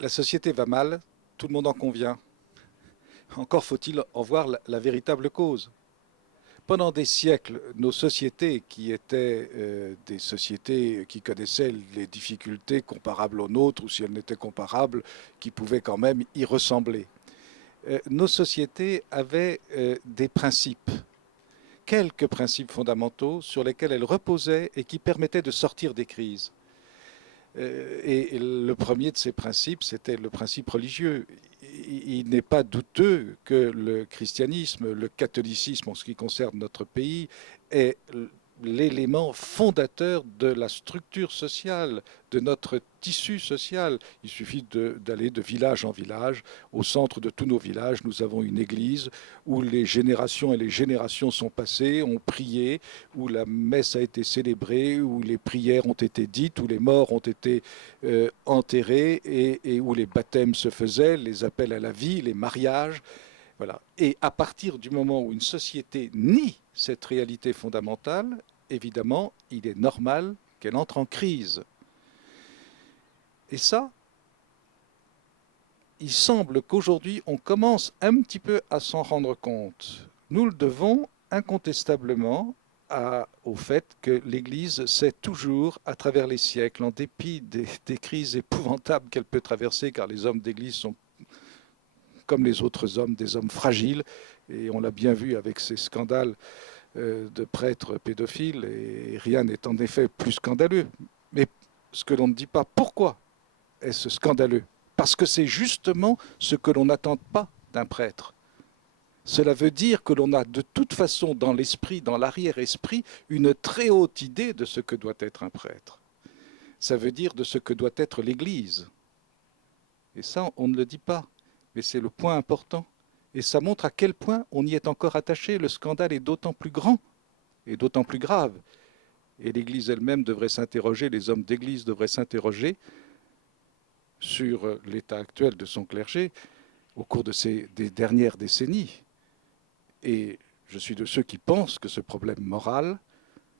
La société va mal, tout le monde en convient. Encore faut-il en voir la véritable cause. Pendant des siècles, nos sociétés, qui étaient des sociétés qui connaissaient les difficultés comparables aux nôtres, ou si elles n'étaient comparables, qui pouvaient quand même y ressembler, nos sociétés avaient des principes, quelques principes fondamentaux sur lesquels elles reposaient et qui permettaient de sortir des crises. Et le premier de ces principes, c'était le principe religieux. Il n'est pas douteux que le christianisme, le catholicisme en ce qui concerne notre pays, est l'élément fondateur de la structure sociale, de notre tissu social. Il suffit d'aller de village en village. Au centre de tous nos villages, nous avons une église où les générations et les générations sont passées, ont prié, où la messe a été célébrée, où les prières ont été dites, où les morts ont été enterrés et où les baptêmes se faisaient, les appels à la vie, les mariages. Voilà. Et à partir du moment où une société nie cette réalité fondamentale, évidemment, il est normal qu'elle entre en crise. Et ça, il semble qu'aujourd'hui, on commence un petit peu à s'en rendre compte. Nous le devons incontestablement au fait que l'Église sait toujours, à travers les siècles, en dépit des crises épouvantables qu'elle peut traverser, car les hommes d'Église sont comme les autres hommes, des hommes fragiles, et on l'a bien vu avec ces scandales de prêtres pédophiles, et rien n'est en effet plus scandaleux. Mais ce que l'on ne dit pas, pourquoi est-ce scandaleux? Parce que c'est justement ce que l'on n'attend pas d'un prêtre. Cela veut dire que l'on a de toute façon dans l'esprit, dans l'arrière-esprit, une très haute idée de ce que doit être un prêtre. Ça veut dire de ce que doit être l'Église. Et ça, on ne le dit pas. Mais c'est le point important. Et ça montre à quel point on y est encore attaché. Le scandale est d'autant plus grand et d'autant plus grave. Et l'Église elle-même devrait s'interroger, les hommes d'Église devraient s'interroger sur l'état actuel de son clergé au cours des dernières décennies. Et je suis de ceux qui pensent que ce problème moral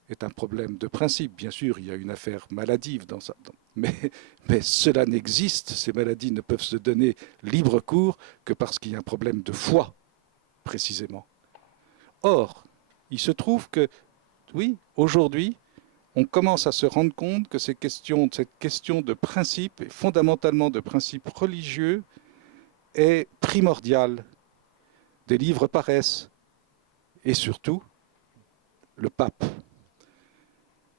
est un problème de principe. Bien sûr, il y a une affaire maladive dans ça. Mais cela n'existe, ces maladies ne peuvent se donner libre cours que parce qu'il y a un problème de foi, précisément. Or, il se trouve que, oui, aujourd'hui, on commence à se rendre compte que cette question de principe, et fondamentalement de principe religieux, est primordiale. Des livres paraissent, et surtout, le pape.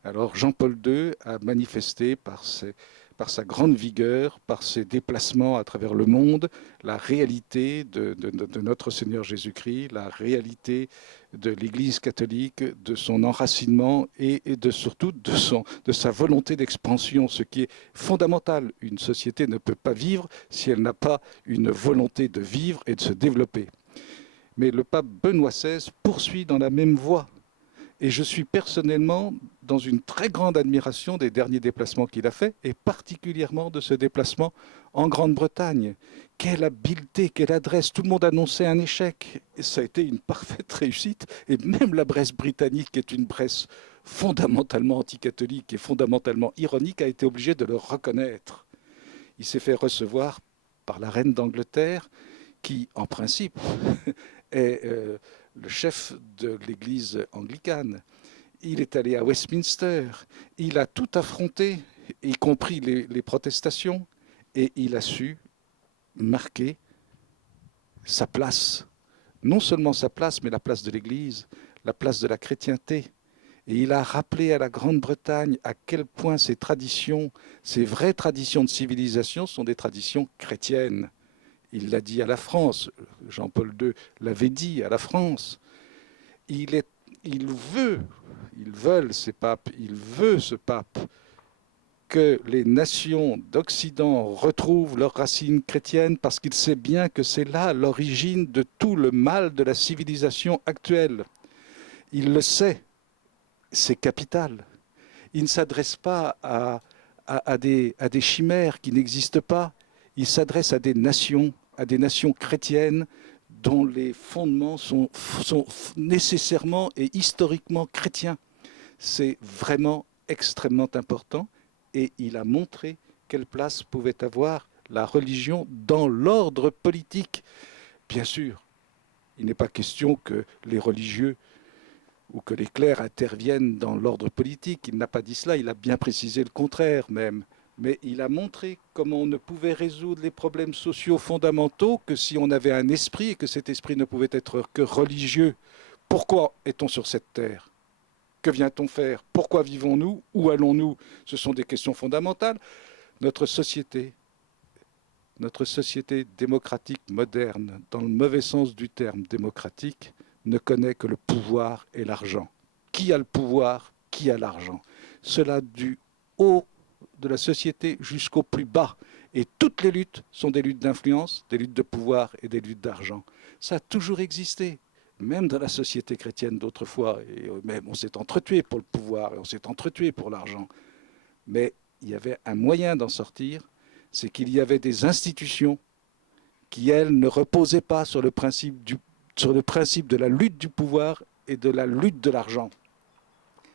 Alors Jean-Paul II a manifesté par sa grande vigueur, par ses déplacements à travers le monde, la réalité de notre Seigneur Jésus-Christ, la réalité de l'Église catholique, de son enracinement et surtout de sa volonté d'expansion, ce qui est fondamental. Une société ne peut pas vivre si elle n'a pas une volonté de vivre et de se développer. Mais le pape Benoît XVI poursuit dans la même voie. Et je suis personnellement dans une très grande admiration des derniers déplacements qu'il a faits, et particulièrement de ce déplacement en Grande-Bretagne. Quelle habileté, quelle adresse. Tout le monde annonçait un échec. Et ça a été une parfaite réussite. Et même la Bresse britannique, qui est une Bresse fondamentalement anticatholique et fondamentalement ironique, a été obligée de le reconnaître. Il s'est fait recevoir par la reine d'Angleterre, qui, en principe, est le chef de l'église anglicane. Il est allé à Westminster, il a tout affronté, y compris les protestations, et il a su marquer sa place. Non seulement sa place, mais la place de l'Église, la place de la chrétienté. Et il a rappelé à la Grande-Bretagne à quel point ces traditions, ces vraies traditions de civilisation sont des traditions chrétiennes. Il l'a dit à la France, Jean-Paul II l'avait dit à la France. Il veut, ils veulent ces papes, il veut ce pape que les nations d'Occident retrouvent leurs racines chrétiennes parce qu'il sait bien que c'est là l'origine de tout le mal de la civilisation actuelle. Il le sait, c'est capital. Il ne s'adresse pas à des chimères qui n'existent pas, il s'adresse à des nations chrétiennes dont les fondements sont nécessairement et historiquement chrétiens. C'est vraiment extrêmement important et il a montré quelle place pouvait avoir la religion dans l'ordre politique. Bien sûr, il n'est pas question que les religieux ou que les clercs interviennent dans l'ordre politique. Il n'a pas dit cela, il a bien précisé le contraire même. Mais il a montré comment on ne pouvait résoudre les problèmes sociaux fondamentaux que si on avait un esprit et que cet esprit ne pouvait être que religieux. Pourquoi est-on sur cette terre? Que vient-on faire? Pourquoi vivons-nous? Où allons-nous? Ce sont des questions fondamentales. Notre société démocratique moderne, dans le mauvais sens du terme démocratique, ne connaît que le pouvoir et l'argent. Qui a le pouvoir? Qui a l'argent? Cela du haut de la société jusqu'au plus bas. Et toutes les luttes sont des luttes d'influence, des luttes de pouvoir et des luttes d'argent. Ça a toujours existé, même dans la société chrétienne d'autrefois. Et même on s'est entretué pour le pouvoir et on s'est entretué pour l'argent. Mais il y avait un moyen d'en sortir, c'est qu'il y avait des institutions qui, elles, ne reposaient pas sur le principe de la lutte du pouvoir et de la lutte de l'argent.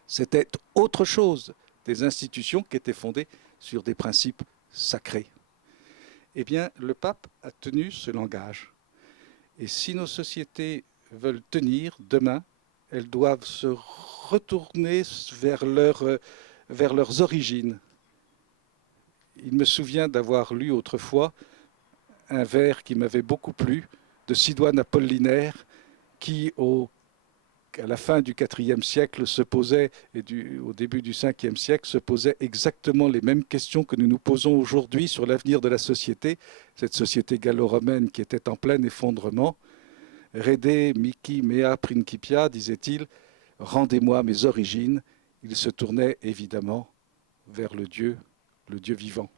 C'était autre chose, des institutions qui étaient fondées sur des principes sacrés. Eh bien, le pape a tenu ce langage. Et si nos sociétés veulent tenir demain, elles doivent se retourner vers leurs origines. Il me souvient d'avoir lu autrefois un vers qui m'avait beaucoup plu, de Sidoine Apollinaire, qui, à la fin du IVe siècle se posait, et au début du Ve siècle, se posait exactement les mêmes questions que nous nous posons aujourd'hui sur l'avenir de la société, cette société gallo-romaine qui était en plein effondrement. Rede mihi mea principia, disait-il, rendez-moi mes origines. Il se tournait évidemment vers le Dieu vivant.